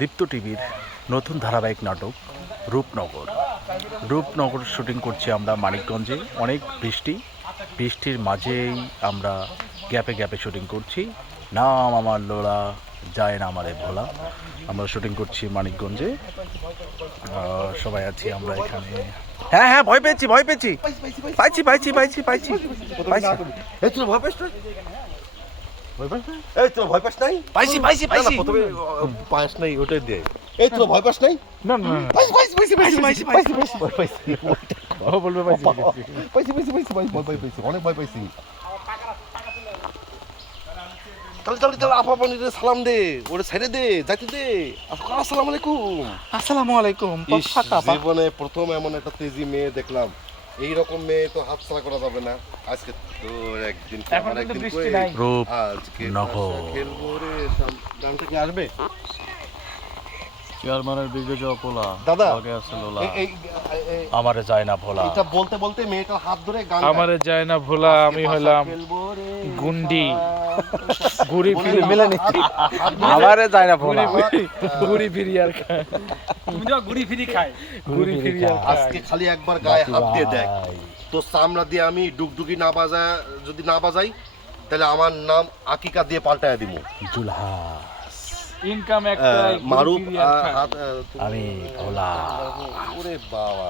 দীপ্ত টিভির নতুন ধারাবাহিক নাটক রূপনগর। রূপনগর শুটিং করছি আমরা মানিকগঞ্জে। অনেক বৃষ্টির মাঝেই আমরা গ্যাপে গ্যাপে শুটিং করছি। নাম আমার লোলা, যায় না আমারে ভোলা। আমরা শুটিং করছি মানিকগঞ্জে। সবাই আছি আমরা এখানে। হ্যাঁ হ্যাঁ, ভয় পেয়েছি এই তোর ভয় পাস নাই? এই তোর ভয় পাস নাই? পাইছি প্রথমে পাস নাই ওটাই দে। এই তোর ভয় পাস নাই? না না অনেক ভয় পাইছি। তাহলে আপা পানিরে সালাম দে, ওরে ছেড়ে দে, যাইতে দে। আসসালামু আলাইকুম। আসসালামু আলাইকুম। ইস, জীবনে প্রথম এমন একটা তেজি মেয়ে দেখলাম। এইরকম মেয়ে তো হাতছাড়া করা যাবে না। আজকে তোর একদিন আমার একদিন কই রূপ আজকে নগর। খেলবো রে। গানটা কি আসবে? চেয়ারম্যানের দিকে যাওয়া পোলা দাদা, আগে আছে লোলা। আমারে যায় না ভোলা। এটা বলতে বলতে মেয়েটার হাত ধরে গান আমারে যায় না ভোলা, আমি হলাম গুন্ডি। ঘুরি ফিরি মেলে নি, আমারে যায় না ভোলা। ঘুরি ফিরি আর খায়, ঘুরি ফিরি আর খায়। আজকে খালি একবার গায়ে হাত দিয়ে দেখ, তো চামড়া দিয়ে আমি ডুগডুগি না বাজায়, যদি না বাজাই তাহলে আমার নাম আকিকা দিয়ে পাল্টায় দিব। জুলহাস, ইনকাম একটা মারুফ ঘুরি ফিরি আর খায়। হাত আমি ভোলা। ওরে বাবা,